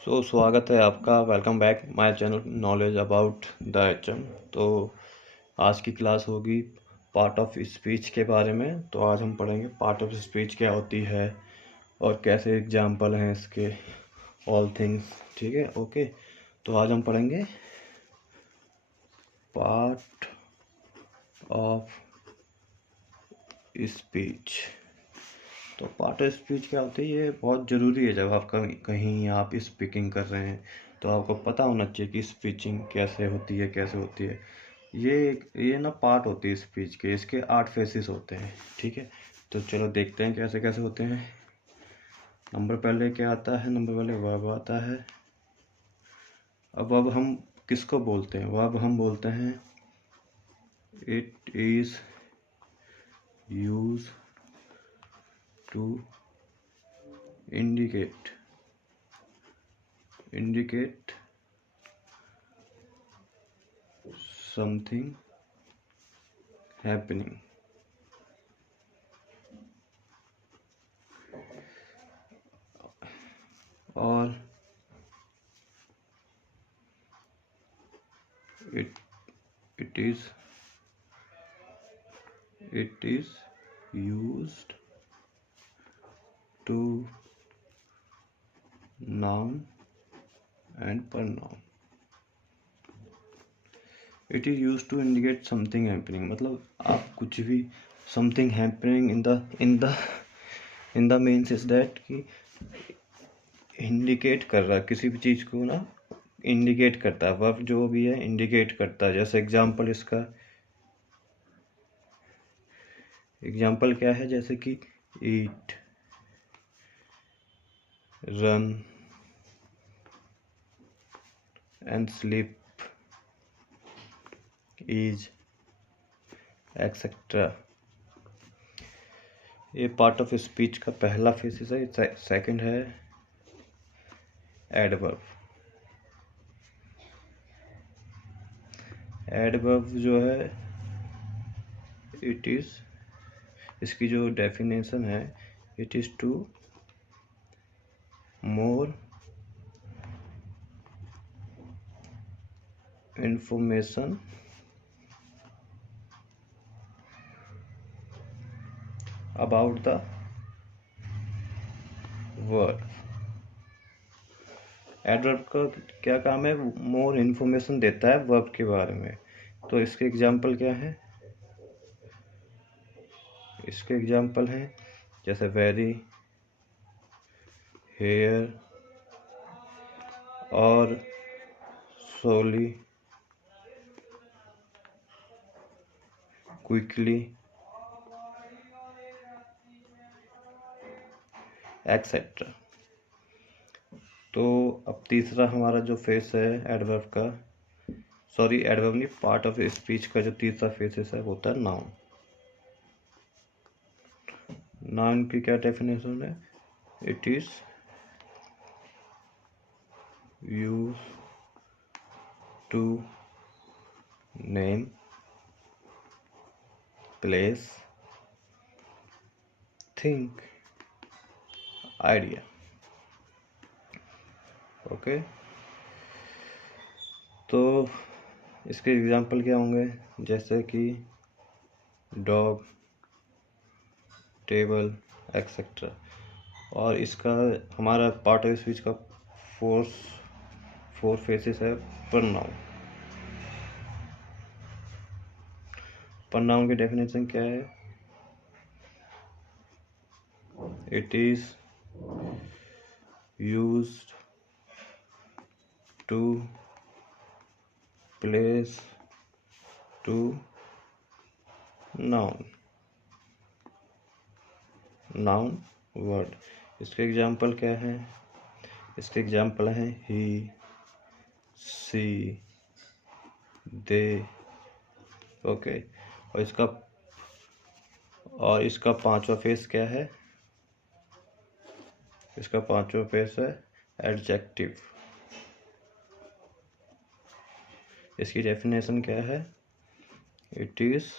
स्वागत है आपका। Welcome back my channel knowledge about the HM. तो आज की क्लास होगी पार्ट ऑफ स्पीच के बारे में। तो आज हम पढ़ेंगे पार्ट ऑफ स्पीच क्या होती है और कैसे एग्जाम्पल हैं इसके, ऑल थिंग्स। ठीक है, ओके। तो आज हम पढ़ेंगे पार्ट ऑफ स्पीच। तो पार्ट ऑफ स्पीच क्या होती है, ये बहुत ज़रूरी है। जब आप कहीं आप स्पीकिंग कर रहे हैं तो आपको पता होना चाहिए कि स्पीचिंग कैसे होती है, कैसे होती है। ये ना पार्ट होती है स्पीच के, इसके 8 फेसेस होते हैं। ठीक है, तो चलो देखते हैं कैसे कैसे होते हैं। नंबर पहले क्या आता है? नंबर पहले वर्ब आता है। अब वर्ब हम किसको बोलते हैं? वर्ब हम बोलते हैं it is use to indicate something happening, or it is used to noun and pronoun. It is use to indicate something happening, मतलब आप कुछ भी something happening in the means is that कि इंडिकेट कर रहा है किसी भी चीज़ को ना, इंडिकेट करता है। वर्ब जो भी है इंडिकेट करता है। जैसे एग्जाम्पल क्या है? जैसे कि eat, run and sleep, is, etcetera. ये पार्ट ऑफ स्पीच का पहला फेसिस है। सेकंड है एडवर्ब। एडवर्ब जो है इट इज़, इसकी जो डेफिनेशन है, it is to more information about the word. Adverb का क्या काम है? मोर इन्फॉर्मेशन देता है वर्ब के बारे में। तो इसके एग्जाम्पल क्या है? इसके एग्जाम्पल हैं जैसे वेरी, हेयर और सोली, क्विकली, एक्सेट्रा। तो अब तीसरा हमारा जो फेस है एडवर्ब का, सॉरी एडवर्ब नहीं, पार्ट ऑफ स्पीच का जो तीसरा फेसेस है होता है नाउन। नाउन की क्या डेफिनेशन है? It is use to name, place, think, idea. Okay, तो इसके एग्जाम्पल क्या होंगे? जैसे कि डॉग, टेबल, एक्सेट्रा। और इसका हमारा पार्ट ऑफ स्पीच का फोर फेसेस है प्रोनाउन। प्रोनाउन की डेफिनेशन क्या है? It is used to place to noun word. इसके एग्जाम्पल क्या है? इसके एग्जाम्पल हैं ही, सी, दे। ओके, और इसका पांचवा फेस क्या है? इसका पांचवा फेस है एडजेक्टिव। इसकी डेफिनेशन क्या है? It is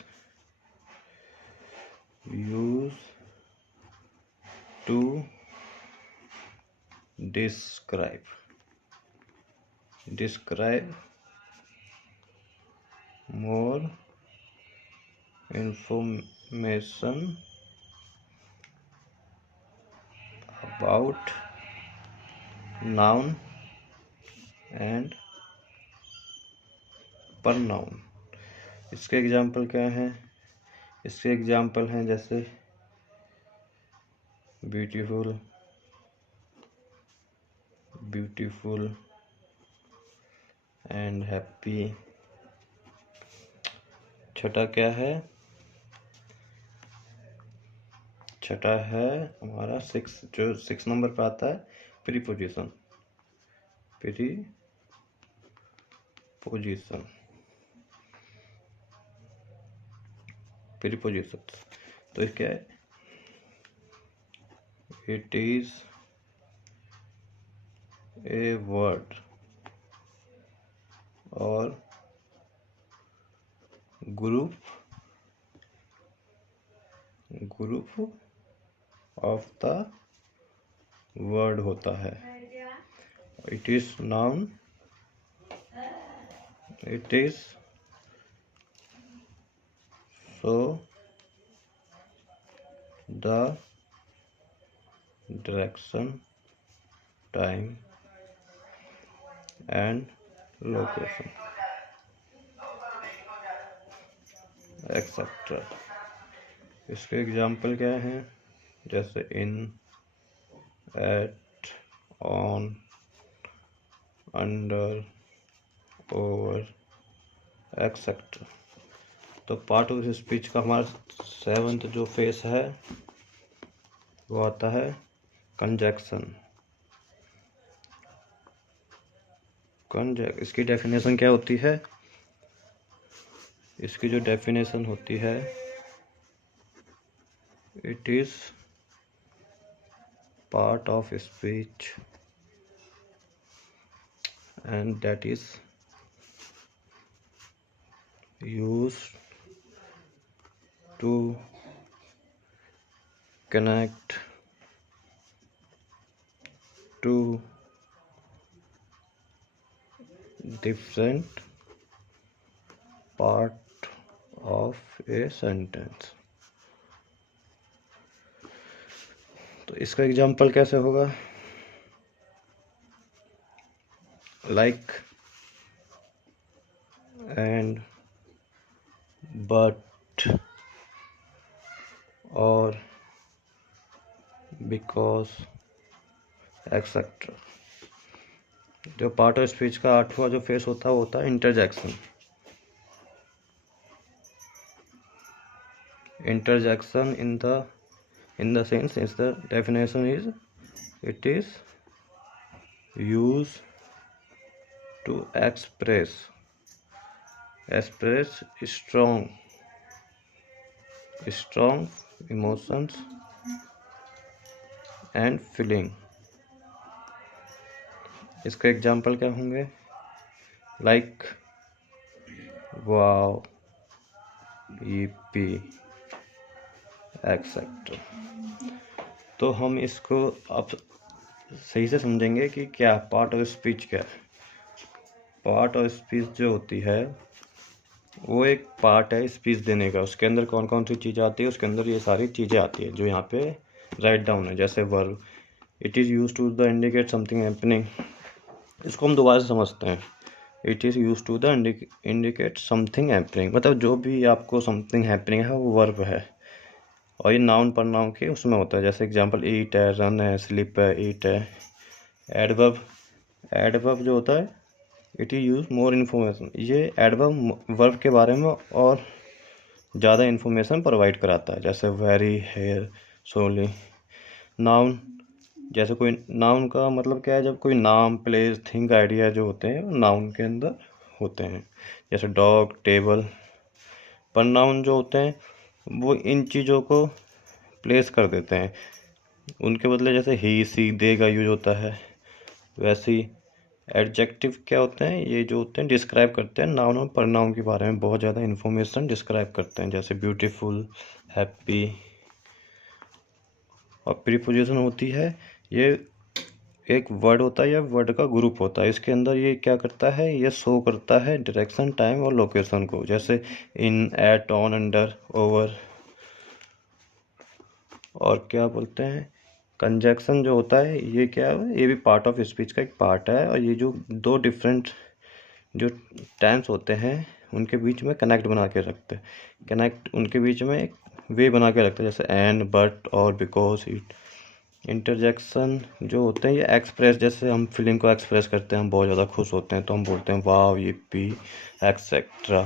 use to describe. describe more information about noun and pronoun। इसके एग्जाम्पल क्या हैं? इसके एग्जाम्पल हैं जैसे ब्यूटीफुल, ब्यूटीफुल एंड हैप्पी। छठा क्या है? छठा है हमारा 6, जो 6 नंबर पे आता है, प्रीपोजिशन। प्रीपोजिशन प्रीपोजिशन तो क्या है? इट इज ए वर्ड और ग्रुप ऑफ द वर्ड होता है। It is noun, it is so the direction, time and location etcetera. इसके एग्जाम्पल क्या हैं? जैसे in, at, on, under, over etcetera. तो पार्ट ऑफ स्पीच का हमारा 7th जो फेस है वो आता है कंजक्शन। इसकी डेफिनेशन क्या होती है? इसकी जो डेफिनेशन होती है, it is part of speech and that is used to connect to different part of a sentence। तो इसका एग्जाम्पल कैसे होगा? लाइक, एंड, बट, और, बिकॉज एक्सेट्रा। जो पार्ट ऑफ स्पीच का 8वां जो फेस होता है वो होता है interjection. Interjection in the sense is the definition is it is used to express strong emotions and feeling। इसका एग्जाम्पल क्या होंगे? लाइक, वाव, ईपी एक्सेट्रा। तो हम इसको अब सही से समझेंगे कि क्या पार्ट ऑफ स्पीच क्या है। पार्ट ऑफ स्पीच जो होती है वो एक पार्ट है स्पीच देने का। उसके अंदर कौन कौन सी चीज़ें आती है? उसके अंदर ये सारी चीज़ें आती है जो यहाँ पे राइट डाउन है। जैसे verb, it is use to the indicate something happening. इसको हम दोबारा से समझते हैं। It is use to the indicate something happening, मतलब जो भी आपको समथिंग हैपनिंग है वो वर्ब है। और ये नाउन पर नाउन के उसमें होता है। जैसे एग्जांपल, ईट है, रन है, स्लीप है, ईट है। एडवर्ब जो होता है, it is use more information. ये एडवर्ब वर्ब के बारे में और ज़्यादा इन्फॉर्मेशन प्रोवाइड कराता है। जैसे वेरी, हेयर, सोली। नाउन, जैसे कोई नाउन का मतलब क्या है? जब कोई नाम, प्लेस, थिंग, आइडिया जो होते हैं नाउन के अंदर होते हैं। जैसे डॉग, टेबल। प्रोनाउन जो होते हैं वो इन चीज़ों को प्लेस कर देते हैं उनके बदले। जैसे ही, सी, दे का यूज होता है। वैसे ही एडजेक्टिव क्या होते हैं? ये जो होते हैं डिस्क्राइब करते हैं नाउन और प्रोनाउन के बारे में, बहुत ज़्यादा इन्फॉर्मेशन डिस्क्राइब करते हैं। जैसे ब्यूटीफुल, हैप्पी। और प्रीपोजिशन होती है, ये एक वर्ड होता है या वर्ड का ग्रुप होता है, इसके अंदर ये क्या करता है, ये शो करता है डायरेक्शन, टाइम और लोकेशन को, जैसे in, at, on, under, over. और क्या बोलते हैं, कंजक्शन जो होता है ये क्या है, ये भी पार्ट ऑफ स्पीच का एक पार्ट है। और ये जो दो डिफरेंट जो टेंस होते हैं उनके बीच में कनेक्ट बना के रखते हैं, कनेक्ट उनके बीच में एक वे बना के रखते हैं, जैसे एंड, बट और बिकॉज, इट। इंटरजेक्शन जो होते हैं ये एक्सप्रेस, जैसे हम फीलिंग को एक्सप्रेस करते हैं, हम बहुत ज़्यादा खुश होते हैं तो हम बोलते हैं वाव, ये पी, एक्सेट्रा।